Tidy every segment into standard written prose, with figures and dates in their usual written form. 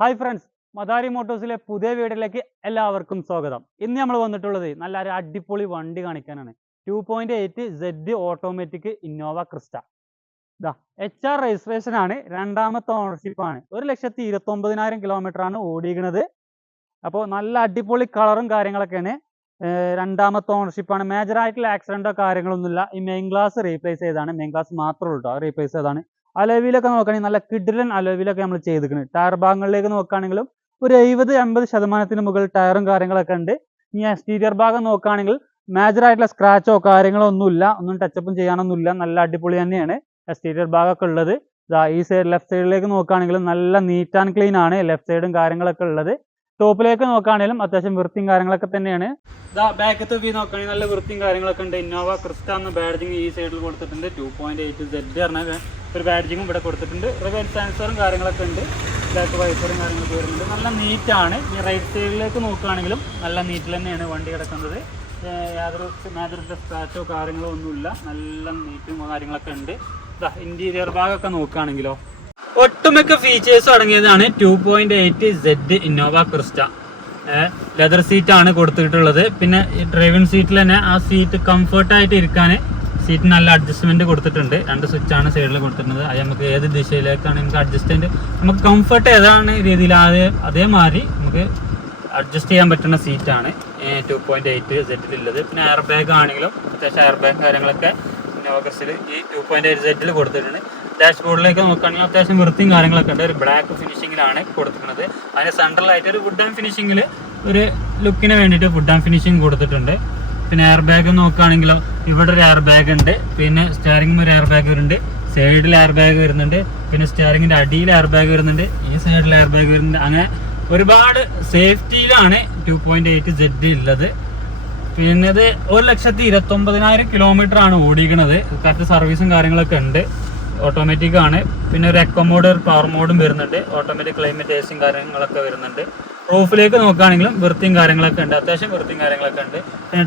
Hi friends, Madari മോട്ടോഴ്സിലെ പുതിയ വീഡിയോയിലേക്ക് എല്ലാവർക്കും സ്വാഗതം. ഇന്ന് നമ്മൾ വന്നിട്ടുള്ളത് നല്ലൊരു അടിപൊളി വണ്ടി കാണിക്കാനാണ്. 2.8 Z automatic Innova Crysta. HR registration ആണ്, രണ്ടാമത്തെ ഓണർഷിപ്പ് ആണ്. 1,29,000 കിലോമീറ്റർ ആണ് ഓടിക്കുന്നത്. അപ്പോൾ നല്ല അടിപൊളി കളറും കാര്യങ്ങളൊക്കെയാണ്. രണ്ടാമത്തെ ഓണർഷിപ്പ് ആണ്. മേജർ ആയിട്ടുള്ള ആക്സിഡന്റോ കാര്യങ്ങളൊന്നുമില്ല. ഈ മെയിൻ ഗ്ലാസ് റീപ്ലേസ് ചെയ്താണ്, മെയിൻ ഗ്ലാസ് മാത്രമേ ഉള്ളൂ കേട്ടോ, റീപ്ലേസ് ചെയ്താണ്. അലോവിലൊക്കെ നോക്കുകയാണെങ്കിൽ നല്ല കിഡിലൻ അലോവിലൊക്കെ നമ്മൾ ചെയ്തിരിക്കുന്നത്. ടയർ ഭാഗങ്ങളിലേക്ക് നോക്കുകയാണെങ്കിലും ഒരു 70-80% മുകളിൽ ടയറും കാര്യങ്ങളൊക്കെ ഉണ്ട്. ഇനി എക്സ്റ്റീരിയർ ഭാഗം നോക്കുകയാണെങ്കിൽ മേജർ ആയിട്ടുള്ള സ്ക്രാച്ചോ കാര്യങ്ങളോ ഒന്നുമില്ല, ഒന്നും ടച്ചപ്പും ചെയ്യാനൊന്നുമില്ല. നല്ല അടിപൊളി തന്നെയാണ് എക്സ്റ്റീരിയർ ഭാഗമൊക്കെ ഉള്ളത്. ഈ സൈഡ് ലെഫ്റ്റ് സൈഡിലേക്ക് നോക്കുകയാണെങ്കിലും നല്ല നീറ്റ് ആൻഡ് ക്ലീൻ ആണ് ലെഫ്റ്റ് സൈഡും കാര്യങ്ങളൊക്കെ ഉള്ളത്. ടോപ്പിലേക്ക് നോക്കുകയാണെങ്കിലും അത്യാവശ്യം വൃത്തിയും കാര്യങ്ങളൊക്കെ തന്നെയാണ്. ബാക്കത്തെ വ്യൂ നോക്കുകയാണെങ്കിൽ നല്ല വൃത്തിയും കാര്യങ്ങളൊക്കെ ഉണ്ട്. ഇന്നോവ ക്രിസ്റ്റ എന്ന ബാഡ്ജിങ് ഈ സൈഡിൽ കൊടുത്തിട്ടുണ്ട്. 2.8 Z പറഞ്ഞ ഒരു ബാഡ്ജിങ്ങും ഇവിടെ കൊടുത്തിട്ടുണ്ട്. റിവേഴ്സ് സെൻസറും കാര്യങ്ങളൊക്കെ ഉണ്ട്. ബാക്ക് വൈപ്പറും കാര്യങ്ങളൊക്കെ വരുന്നുണ്ട്. നല്ല നീറ്റാണ്. ഈ റൈറ്റ് സൈഡിലേക്ക് നോക്കുകയാണെങ്കിലും നല്ല നീറ്റിൽ തന്നെയാണ് വണ്ടി കിടക്കുന്നത്. യാതൊരു മേജർ സ്ക്രാച്ചോ കാര്യങ്ങളോ ഒന്നുമില്ല. നല്ല നീറ്റും കാര്യങ്ങളൊക്കെ ഉണ്ട്. ഇന്റീരിയർ ഭാഗമൊക്കെ നോക്കുകയാണെങ്കിലോ ഒട്ടുമിക്ക ഫീച്ചേഴ്സും അടങ്ങിയതാണ് 2.8 Z ഇന്നോവ ക്രിസ്റ്റ. ലെതർ സീറ്റാണ് കൊടുത്തിട്ടുള്ളത്. പിന്നെ ഡ്രൈവിംഗ് സീറ്റിൽ തന്നെ ആ സീറ്റ് കംഫർട്ടായിട്ട് ഇരിക്കാൻ സീറ്റ് നല്ല അഡ്ജസ്റ്റ്മെന്റ് കൊടുത്തിട്ടുണ്ട്. 2 സ്വിച്ചാണ് സൈഡിൽ കൊടുത്തിട്ടുണ്ട്. അത് നമുക്ക് ഏത് ദിശയിലേക്കാണ് നമുക്ക് അഡ്ജസ്റ്റ്മെന്റ്, നമുക്ക് കംഫർട്ട് ഏതാണ് രീതിയിൽ അതേമാതിരി നമുക്ക് അഡ്ജസ്റ്റ് ചെയ്യാൻ പറ്റുന്ന സീറ്റാണ് 2.8 Z-ലുള്ളത്. പിന്നെ എയർ ബാഗ് ആണെങ്കിലും അത്യാവശ്യം എയർ ബാഗ് കാര്യങ്ങളൊക്കെ ഇന്നോവ ക്രിസ്റ്റയിൽ ഈ 2.8 Z-ൽ കൊടുത്തിട്ടുണ്ട്. ഡാഷ് ബോർഡിലേക്ക് നോക്കുകയാണെങ്കിൽ അത്യാവശ്യം വൃത്തിയും കാര്യങ്ങളൊക്കെ ഉണ്ട്. ഒരു ബ്ലാക്ക് ഫിനിഷിങ്ങിലാണ് കൊടുത്തിരിക്കുന്നത്. അതിന് സെൻട്രലായിട്ട് ഒരു വുഡ് ആൻഡ് ഫിനിഷിങ്ങിൽ ഒരു ലുക്കിന് വേണ്ടിയിട്ട് വുഡ് ആൻഡ് ഫിനിഷിങ് കൊടുത്തിട്ടുണ്ട്. പിന്നെ എയർ ബാഗ് നോക്കുകയാണെങ്കിലോ ഇവിടെ ഒരു എയർ ബാഗ് ഉണ്ട്. പിന്നെ സ്റ്റിയറിംഗിൽ ഒരു എയർ ബാഗ് വരുന്നുണ്ട്. സൈഡിൽ എയർ ബാഗ് വരുന്നുണ്ട്. പിന്നെ സ്റ്റിയറിംഗിന്റെ അടിയിൽ എയർ ബാഗ് വരുന്നുണ്ട്. ഈ സൈഡിൽ എയർ ബാഗ് വരുന്നുണ്ട്. അങ്ങനെ ഒരുപാട് സേഫ്റ്റിയിലാണ് 2.8 Z ഉള്ളത്. പിന്നെ ഇത് 1,29,000 കിലോമീറ്റർ ആണ് ഓടിക്കുന്നത്. കറക്റ്റ് സർവീസും കാര്യങ്ങളൊക്കെ ഉണ്ട്. ഓട്ടോമാറ്റിക് ആണ്. പിന്നെ ഒരു എക്കോ മോഡ്, ഒരു പവർ മോഡും വരുന്നുണ്ട്. ഓട്ടോമാറ്റിക് ക്ലൈമറ്റ് ഏസിയും കാര്യങ്ങളൊക്കെ വരുന്നുണ്ട്. റൂഫിലേക്ക് നോക്കുകയാണെങ്കിലും വൃത്തിയും കാര്യങ്ങളൊക്കെ ഉണ്ട്. അത്യാവശ്യം വൃത്തിയും കാര്യങ്ങളൊക്കെ ഉണ്ട്. പിന്നെ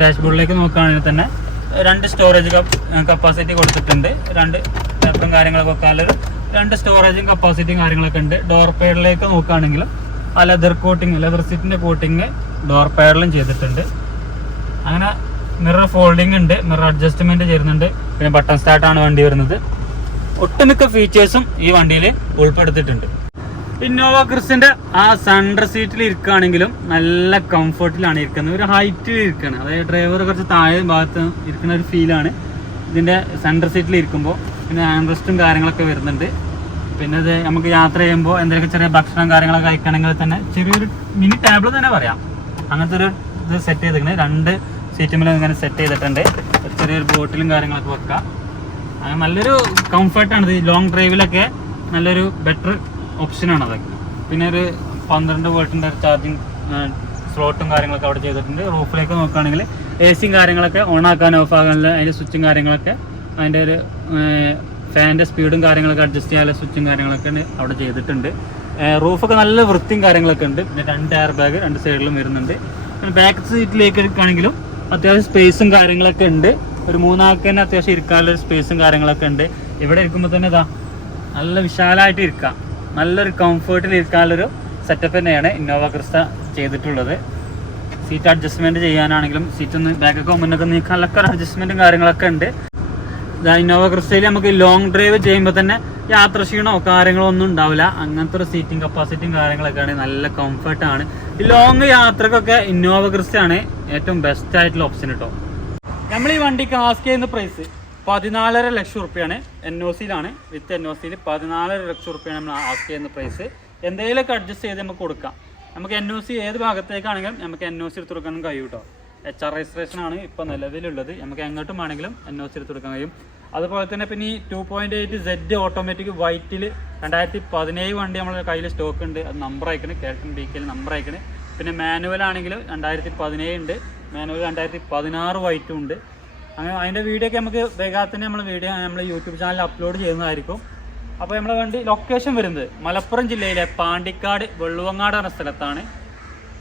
ഡാഷ് ബോർഡിലേക്ക് നോക്കുകയാണെങ്കിൽ തന്നെ 2 സ്റ്റോറേജ് കപ്പാസിറ്റി കൊടുത്തിട്ടുണ്ട്. 2 പേപ്പറും കാര്യങ്ങളൊക്കെ വെക്കാനൊരു 2 സ്റ്റോറേജും കപ്പാസിറ്റിയും കാര്യങ്ങളൊക്കെ ഉണ്ട്. ഡോർ പാഡിലേക്ക് നോക്കുകയാണെങ്കിലും ആ ലെതർ സീറ്റിന്റെ കോട്ടിങ് ഡോർ പാഡിലും ചെയ്തിട്ടുണ്ട്. അങ്ങനെ മിറർ ഫോൾഡിംഗ് ഉണ്ട്, മിറർ അഡ്ജസ്റ്റ്മെന്റ് ചെയ്യുന്നുണ്ട്. പിന്നെ ബട്ടൺ സ്റ്റാർട്ടാണ് വണ്ടി വരുന്നത്. ഒട്ടുമിക്ക ഫീച്ചേഴ്സും ഈ വണ്ടിയിൽ ഉൾപ്പെടുത്തിയിട്ടുണ്ട്. ഇന്നോവ ക്രിസ്റ്റന്റെ ആ സെൻട്രൽ സീറ്റിൽ ഇരിക്കുകയാണെങ്കിലും നല്ല കംഫർട്ടിലാണ് ഇരിക്കുന്നത്. ഒരു ഹൈറ്റിൽ ഇരിക്കുകയാണ്, അതായത് ഡ്രൈവർ കുറച്ച് താഴെ ഭാഗത്ത് ഇരിക്കുന്ന ഒരു ഫീലാണ് ഇതിന്റെ സെൻട്രൽ സീറ്റിൽ ഇരിക്കുമ്പോൾ. പിന്നെ ഹാൻഡ് റെസ്റ്റും കാര്യങ്ങളൊക്കെ വരുന്നുണ്ട്. പിന്നെ ഇത് നമുക്ക് യാത്ര ചെയ്യുമ്പോൾ എന്തെങ്കിലും ചെറിയ ഭക്ഷണം കാര്യങ്ങളൊക്കെ കഴിക്കണമെങ്കിൽ തന്നെ ചെറിയൊരു മിനി ടേബിൾ തന്നെ പറയാം. അങ്ങനത്തെ ഒരു ഇത് സെറ്റ് ചെയ്തിരിക്കുന്നത്. 2 സീറ്റുമ്പോൾ ഇങ്ങനെ സെറ്റ് ചെയ്തിട്ടുണ്ട്. ചെറിയൊരു ബോട്ടിലും കാര്യങ്ങളൊക്കെ വെക്കാം. അങ്ങനെ നല്ലൊരു കംഫർട്ടാണ് ഇത്. ലോങ് ഡ്രൈവിലൊക്കെ നല്ലൊരു ബെറ്റർ ഓപ്ഷനാണ് അതൊക്കെ. പിന്നെ ഒരു 12 വോൾട്ടിൻ്റെ ചാർജിങ് സ്ലോട്ടും കാര്യങ്ങളൊക്കെ അവിടെ ചെയ്തിട്ടുണ്ട്. റൂഫിലേക്ക് നോക്കുകയാണെങ്കിൽ AC കാര്യങ്ങളൊക്കെ ഓൺ ആക്കാൻ ഓഫ് ആക്കാനുള്ള അതിൻ്റെ സ്വിച്ചും കാര്യങ്ങളൊക്കെ, അതിൻ്റെ ഒരു ഫാനിൻ്റെ സ്പീഡും കാര്യങ്ങളൊക്കെ അഡ്ജസ്റ്റ് ചെയ്യാനുള്ള സ്വിച്ചും കാര്യങ്ങളൊക്കെ അവിടെ ചെയ്തിട്ടുണ്ട്. റൂഫൊക്കെ നല്ല വൃത്തിയും കാര്യങ്ങളൊക്കെ ഉണ്ട്. പിന്നെ 2 എയർ ബാഗ് 2 സൈഡിലും വരുന്നുണ്ട്. പിന്നെ ബാക്ക് സീറ്റിലേക്ക് എടുക്കുകയാണെങ്കിലും അത്യാവശ്യം സ്പേസും കാര്യങ്ങളൊക്കെ ഉണ്ട്. ഒരു 3 ആൾക്ക് തന്നെ അത്യാവശ്യം ഇരിക്കാനുള്ളൊരു സ്പേസും കാര്യങ്ങളൊക്കെ ഉണ്ട്. ഇവിടെ ഇരിക്കുമ്പോൾ തന്നെ നല്ല വിശാലമായിട്ട് ഇരിക്കാം. നല്ലൊരു കംഫർട്ടിൽ ഇരിക്കാനുള്ളൊരു സെറ്റപ്പ് തന്നെയാണ് ഇന്നോവ ക്രിസ്റ്റ ചെയ്തിട്ടുള്ളത്. സീറ്റ് അഡ്ജസ്റ്റ്മെന്റ് ചെയ്യാനാണെങ്കിലും സീറ്റൊന്ന് ബാക്കൊക്കെ മുന്നൊക്കെ നീക്കാനൊക്കെ ഒരു അഡ്ജസ്റ്റ്മെന്റും കാര്യങ്ങളൊക്കെ ഉണ്ട്. ഇന്നോവ ക്രിസ്റ്റയിൽ നമുക്ക് ലോങ് ഡ്രൈവ് ചെയ്യുമ്പോൾ തന്നെ യാത്ര ക്ഷീണോ കാര്യങ്ങളോ ഒന്നും ഉണ്ടാവില്ല. അങ്ങനത്തെ ഒരു സീറ്റിംഗ് കപ്പാസിറ്റിയും കാര്യങ്ങളൊക്കെ നല്ല കംഫർട്ടാണ്. ഈ ലോങ് യാത്രക്കൊക്കെ ഇന്നോവ ക്രിസ്റ്റ ആണ് ഏറ്റവും ബെസ്റ്റ് ആയിട്ടുള്ള ഓപ്ഷൻ കേട്ടോ. നമ്മൾ ഈ വണ്ടിക്ക് ആസ്ക് ചെയ്യുന്ന പ്രൈസ് 14.5 ലക്ഷം റുപ്യാണ്. NOCയിലാണ്, വിത്ത് NOCയിൽ 14.5 ലക്ഷം റുപ്യാണ് നമ്മൾ ആസ്ക് ചെയ്യുന്ന പ്രൈസ്. എന്തെങ്കിലുമൊക്കെ അഡ്ജസ്റ്റ് ചെയ്ത് നമുക്ക് കൊടുക്കാം. നമുക്ക് NOC ഏത് ഭാഗത്തേക്കാണെങ്കിലും നമുക്ക് NOC എടുത്ത് കൊടുക്കാനും കഴിയും കേട്ടോ. HR രജിസ്ട്രേഷൻ ആണ് ഇപ്പോൾ നിലവിലുള്ളത്. നമുക്ക് എങ്ങോട്ടും വേണമെങ്കിലും NOC എടുത്ത് കൊടുക്കാൻ കഴിയും. അതുപോലെ തന്നെ പിന്നെ ഈ 2.8 Z ഓട്ടോമാറ്റിക് വൈറ്റിൽ 2017 വണ്ടി നമ്മുടെ കയ്യിൽ സ്റ്റോക്ക് ഉണ്ട്. അത് നമ്പർ അയക്കണേ, കേരളത്തിൽ BKയിൽ നമ്പർ അയക്കണേ. പിന്നെ മാനുവൽ ആണെങ്കിൽ 2017 ഉണ്ട്, മാനുവൽ 2016 വൈറ്റും ഉണ്ട്. അങ്ങനെ അതിൻ്റെ വീഡിയോ ഒക്കെ നമുക്ക് വേഗത്തിൽ തന്നെ നമ്മൾ യൂട്യൂബ് ചാനലിൽ അപ്ലോഡ് ചെയ്യുന്നതായിരിക്കും. അപ്പോൾ നമ്മുടെ വണ്ടി ലൊക്കേഷൻ വരുന്നത് മലപ്പുറം ജില്ലയിലെ പാണ്ടിക്കാട് വെള്ളുവങ്ങാട് എന്ന സ്ഥലത്താണ്.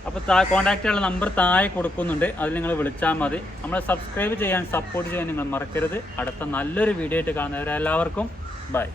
അപ്പോൾ കോൺടാക്ട് ചെയ്യാനുള്ള നമ്പർ താഴെ കൊടുക്കുന്നുണ്ട്, അതിൽ നിങ്ങൾ വിളിച്ചാൽ മതി. നമ്മളെ സബ്സ്ക്രൈബ് ചെയ്യാൻ, സപ്പോർട്ട് ചെയ്യാൻ നിങ്ങൾ മറക്കരുത്. അടുത്ത നല്ലൊരു വീഡിയോ ആയിട്ട് കാണുന്നവരെല്ലാവർക്കും ബൈ.